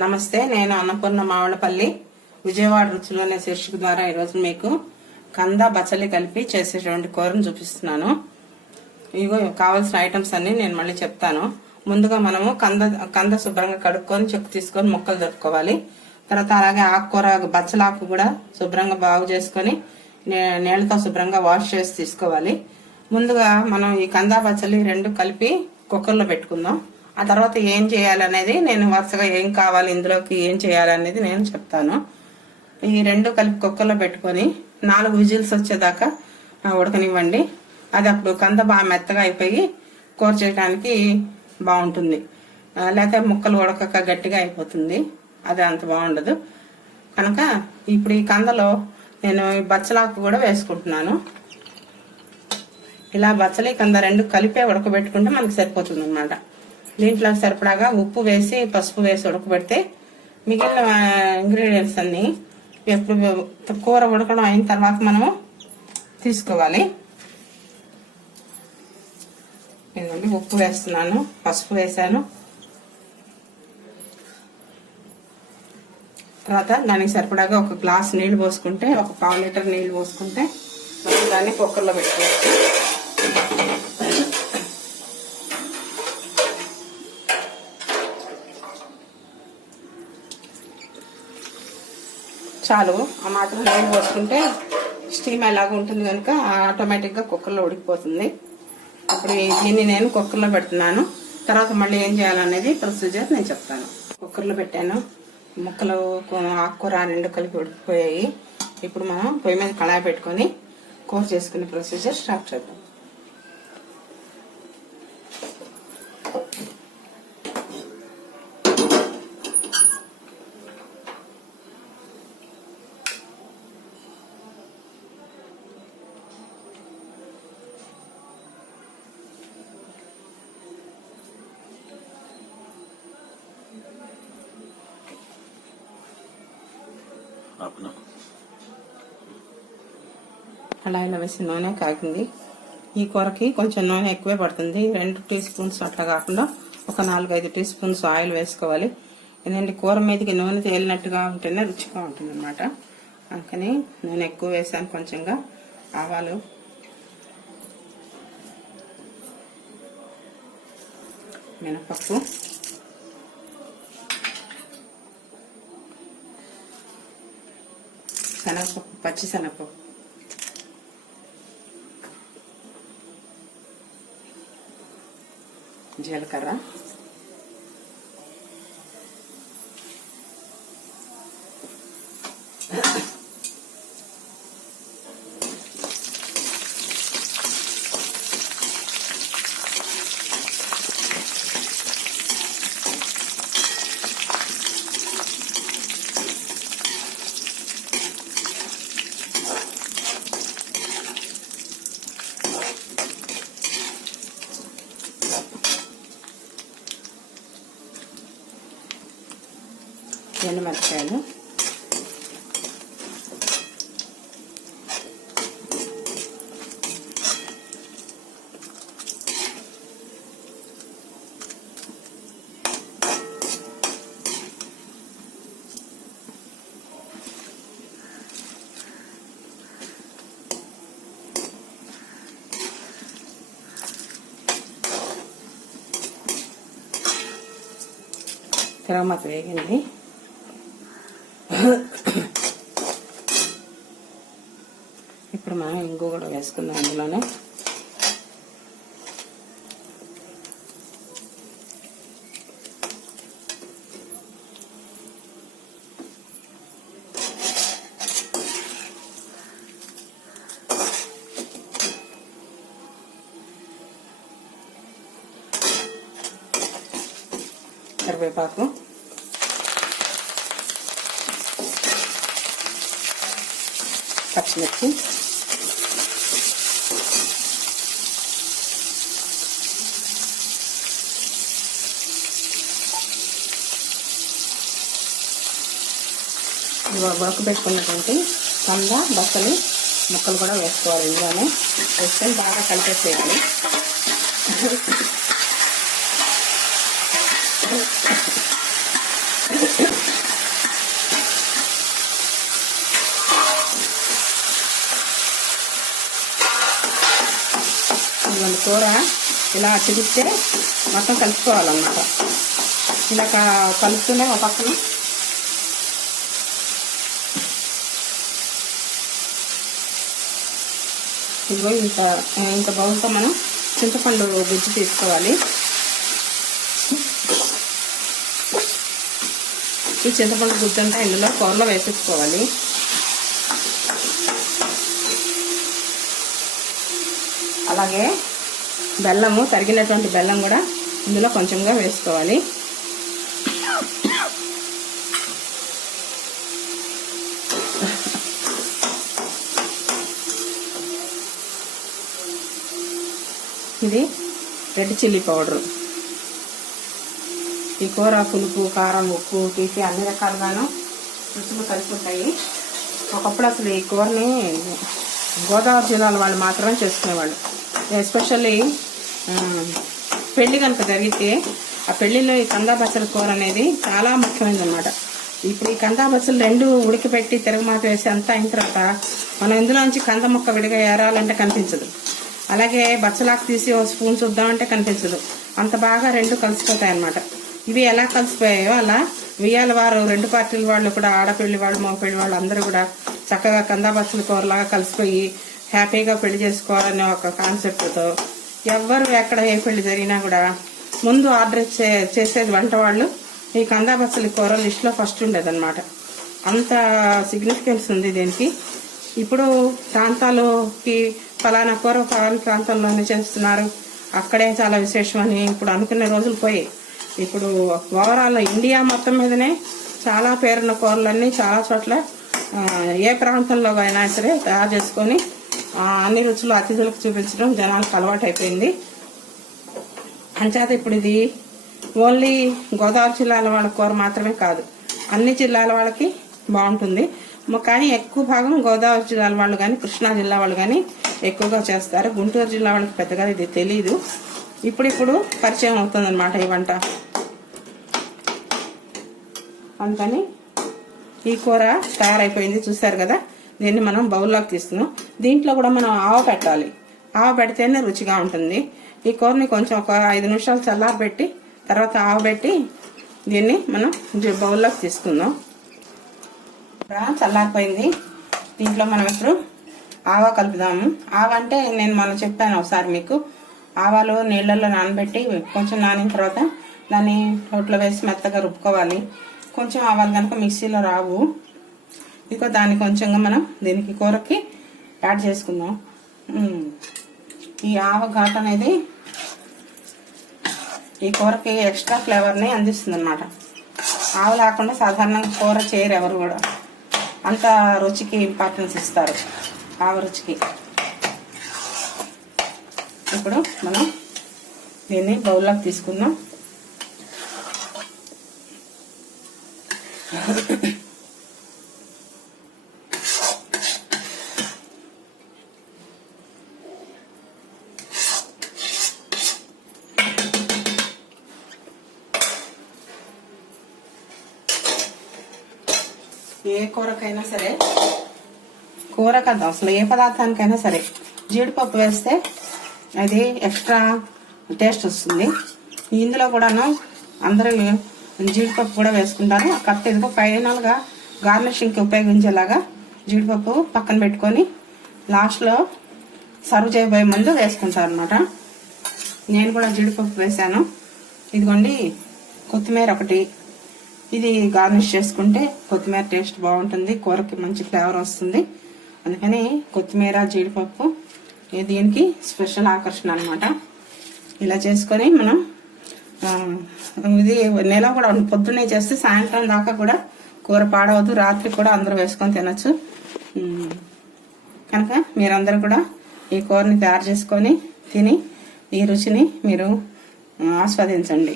నమస్తే నేను అన్నపూర్ణ మావళ్ళపల్లి విజయవాడ రుచులు అనే శీర్షిక ద్వారా ఈరోజు మీకు కంద బచ్చలి కలిపి చేసేటువంటి కూరను చూపిస్తున్నాను. ఇగో కావాల్సిన ఐటమ్స్ అన్ని నేను మళ్ళీ చెప్తాను. ముందుగా మనము కంద కంద శుభ్రంగా కడుక్కొని చెక్కు తీసుకొని ముక్కలు దొరుకుకోవాలి తర్వాత అలాగే ఆకుకూర బచ్చలాకు కూడా శుభ్రంగా బాగు చేసుకొని నే- నీళ్ళతో శుభ్రంగా వాష్ చేసి తీసుకోవాలి. ముందుగా మనం ఈ కంద బచ్చలి రెండు కలిపి కుక్కర్లో పెట్టుకుందాం. ఆ తర్వాత ఏం చేయాలనేది నేను వరుసగా ఏం కావాలి ఇందులోకి ఏం చేయాలనేది నేను చెప్తాను. ఈ రెండు కలిపి కుక్కర్లో పెట్టుకొని నాలుగు విజిల్స్ వచ్చేదాకా ఉడకనివ్వండి. అది అప్పుడు కంద బాగా మెత్తగా అయిపోయి కూర చేయడానికి బాగుంటుంది లేకపోతే ముక్కలు ఉడకక గట్టిగా అయిపోతుంది. అది అంత బాగుండదు. కనుక ఇప్పుడు ఈ కందలో నేను ఈ బచ్చలాకు కూడా వేసుకుంటున్నాను. ఇలా బచ్చలి కంద రెండు కలిపే ఉడకబెట్టుకుంటే మనకు సరిపోతుంది అనమాట దీంట్లో సరిపడాగా ఉప్పు వేసి పసుపు వేసి ఉడకబెడితే మిగిలిన ఇంగ్రీడియంట్స్ అన్ని ఎప్పుడు కూర ఉడకడం అయిన తర్వాత మనము తీసుకోవాలి. ఇదిగోండి ఉప్పు వేస్తున్నాను పసుపు వేసాను తర్వాత దానికి సరిపడాగా ఒక గ్లాస్ నీళ్ళు పోసుకుంటే ఒక పావు లీటర్ నీళ్ళు పోసుకుంటే మనం దాన్ని కుక్కర్లో పెట్టుకోవచ్చు చాలు. ఆ మాత్రం నీళ్ళు పోసుకుంటే స్టీమ్ ఎలాగ ఉంటుంది కనుక ఆటోమేటిక్గా కుక్కర్లో ఉడికిపోతుంది. ఇప్పుడు దీన్ని నేను కుక్కర్లో పెడుతున్నాను. తర్వాత మళ్ళీ ఏం చేయాలనేది ప్రొసీజర్ నేను చెప్తాను. కుక్కర్లో పెట్టాను. ముక్కలు ఆకుకూర రెండు కలిపి ఉడికిపోయాయి. ఇప్పుడు మనం పొయ్యి మీద కళాయి పెట్టుకొని కూర చేసుకునే ప్రొసీజర్ స్టార్ట్ చేద్దాం. అలా కళాయిలో వేసి నూనె కాగింది. ఈ కూరకి కొంచెం నూనె ఎక్కువే పడుతుంది. రెండు టీ స్పూన్స్ అట్లా కాకుండా ఒక నాలుగైదు టీ స్పూన్స్ ఆయిల్ వేసుకోవాలి. ఎందుకంటే కూర మీదకి నూనె తేలినట్టుగా ఉంటేనే రుచిగా ఉంటుంది అనమాట అందుకని నూనె ఎక్కువ వేసాను కొంచెంగా. ఆవాలు. మినపప్పు. శనగపప్పు పచ్చి శనగపప్పు జీలకర్ర ఎండుమిరపకాయలు. తర్వాత వేగింది. ఇప్పుడు మనం ఇంగు కూడా వేసుకుందాం అందులోనే. కరివేపాకు. పచ్చిమిర్చి. ఉడకబెట్టుకున్నటువంటి కంద బట్టలు ముక్కలు కూడా వేసుకోవాలి ఇందులోనే. వేసుకొని బాగా కలిపేసేయాలి ఇదిగోండి కూర ఇలా చిగిస్తే మొత్తం కలుపుకోవాలన్నమాట. ఇలా కలుపుతూనే ఒక పక్కన ఇదిగో ఇంత ఇంత బౌల్తో మనం చింతపండు గుజ్జు తీసుకోవాలి. ఈ చింతపండు గుజ్జు అంతా ఇందులో కూరలో వేసేసుకోవాలి. అలాగే బెల్లము తరిగినటువంటి బెల్లం కూడా ఇందులో కొంచెంగా వేసుకోవాలి. ఇది రెడ్ చిల్లీ పౌడరు. ఈ కూర పులుపు కారం ఉప్పు తీసి అన్ని రకాలుగాను రుచులు కలుపుతాయి ఉంటాయి ఒకప్పుడు అసలు ఈ కూరని గోదావరి జిల్లాల వాళ్ళు మాత్రమే చేసుకునేవాళ్ళు. ఎస్పెషల్లీ పెళ్ళి కనుక జరిగితే ఆ పెళ్ళిలో ఈ కందా బచ్చల కూర అనేది చాలా ముఖ్యమైనది అనమాట ఇప్పుడు ఈ కందా బచ్చలు రెండు ఉడికిపెట్టి తిరగమాత వేసి అంతా అయిన తర్వాత మనం ఇందులోంచి కంద ముక్క విడిగా ఏరాలంటే కనిపించదు. అలాగే బచ్చలాకు తీసి ఓ స్పూన్ చూద్దామంటే కనిపించదు. అంత బాగా రెండు కలిసిపోతాయి అన్నమాట ఇవి ఎలా కలిసిపోయాయో అలా వియ్యాల వారు రెండు పార్టీల వాళ్ళు కూడా ఆడపిల్లి వాళ్ళు మగపెళ్ళి వాళ్ళు అందరూ కూడా చక్కగా కందాబచ్చల కూరలాగా కలిసిపోయి హ్యాపీగా పెళ్ళి చేసుకోవాలనే ఒక కాన్సెప్ట్తో ఎవ్వరు ఎక్కడ ఏ పెళ్ళి జరిగినా కూడా ముందు ఆర్డర్ చే చేసేది వంట వాళ్ళు. ఈ కందాబచ్చలి కూర లిస్ట్లో ఫస్ట్ ఉండేదన్నమాట. అంత సిగ్నిఫికెన్స్ ఉంది దీనికి. ఇప్పుడు ప్రాంతాలకి ఫలానా కూర ఫలానా ప్రాంతంలోనే చేస్తున్నారు. అక్కడే చాలా విశేషం అని ఇప్పుడు అనుకునే రోజులు పోయి. ఇప్పుడు ఓవరాల్ ఇండియా మొత్తం మీదనే చాలా పేరున్న కూరలన్నీ చాలా చోట్ల ఏ ప్రాంతంలో అయినా సరే తయారు చేసుకొని అన్ని రుచులు అతిథులకు చూపించడం జనాలకు అలవాటు అయిపోయింది. అంచేత ఇప్పుడు ఇది ఓన్లీ గోదావరి జిల్లాల వాళ్ళ కూర మాత్రమే కాదు అన్ని జిల్లాల వాళ్ళకి బాగుంటుంది. కానీ ఎక్కువ భాగం గోదావరి జిల్లాల వాళ్ళు కానీ కృష్ణా జిల్లా వాళ్ళు కానీ ఎక్కువగా చేస్తారు. గుంటూరు జిల్లా వాళ్ళకి పెద్దగా ఇది తెలియదు ఇప్పుడిప్పుడు పరిచయం అవుతుంది అనమాట ఈ వంట. అందుకని ఈ కూర తయారైపోయింది చూసారు కదా? దీన్ని మనం బౌల్లోకి తీస్తున్నాం. దీంట్లో కూడా మనం ఆవ పెట్టాలి. ఆవ పెడితేనే రుచిగా ఉంటుంది. ఈ కూరని కొంచెం ఒక ఐదు నిమిషాలు చల్లారబెట్టి తర్వాత ఆవ పెట్టి దీన్ని మనం బౌల్లోకి తీసుకుందాం. చల్లారిపోయింది. దీంట్లో మనం ఇప్పుడు ఆవా కలుపుదాము. ఆవ అంటే నేను మనం చెప్పాను ఒకసారి మీకు. ఆవాలు నీళ్ళల్లో నానబెట్టి కొంచెం నానిన తర్వాత దాన్ని రోట్లో వేసి మెత్తగా రుబ్బుకోవాలి. కొంచెం ఆవాలు కనుక మిక్సీలో రావు. ఇక దాన్ని కొంచెంగా మనం దీనికి కూరకి యాడ్ చేసుకుందాం. ఈ ఆవ ఘాట్ అనేది ఈ కూరకి ఎక్స్ట్రా ఫ్లేవర్ని అందిస్తుంది అనమాట ఆవ లేకుండా సాధారణంగా కూర చేయరు ఎవరు కూడా. అంత రుచికి ఇంపార్టెన్స్ ఇస్తారు. ఆవ రుచికి ఇప్పుడు మనం దీన్ని బౌల్లోకి తీసుకుందాం. ఏ కూరకైనా సరే కూర కదా అసలు ఏ పదార్థానికైనా సరే. జీడిపప్పు వేస్తే అది ఎక్స్ట్రా టేస్ట్ వస్తుంది. ఇందులో కూడాను అందరూ జీడిపప్పు కూడా వేసుకుంటారు. కాకపోతే ఇదిగో ఫైనల్గా గార్నిషింగ్కి ఉపయోగించేలాగా జీడిపప్పు పక్కన పెట్టుకొని లాస్ట్లో సర్వ్ చేయబోయే ముందు వేసుకుంటారు అనమాట నేను కూడా జీడిపప్పు వేసాను. ఇదిగోండి కొత్తిమీర ఒకటి. ఇది గార్నిష్ చేసుకుంటే కొత్తిమీర టేస్ట్ బాగుంటుంది కూరకి మంచి ఫ్లేవర్ వస్తుంది. అందుకని కొత్తిమీర జీడిపప్పు ఇది దీనికి స్పెషల్ ఆకర్షణ అనమాట ఇలా చేసుకొని మనం ఇది నెల కూడా పొద్దున్నే చేస్తే సాయంత్రం దాకా కూడా కూర పాడవద్దు. రాత్రి కూడా అందరూ వేసుకొని తినచ్చు. కనుక మీరందరూ కూడా ఈ కూరని తయారు చేసుకొని తిని ఈ రుచిని మీరు ఆస్వాదించండి.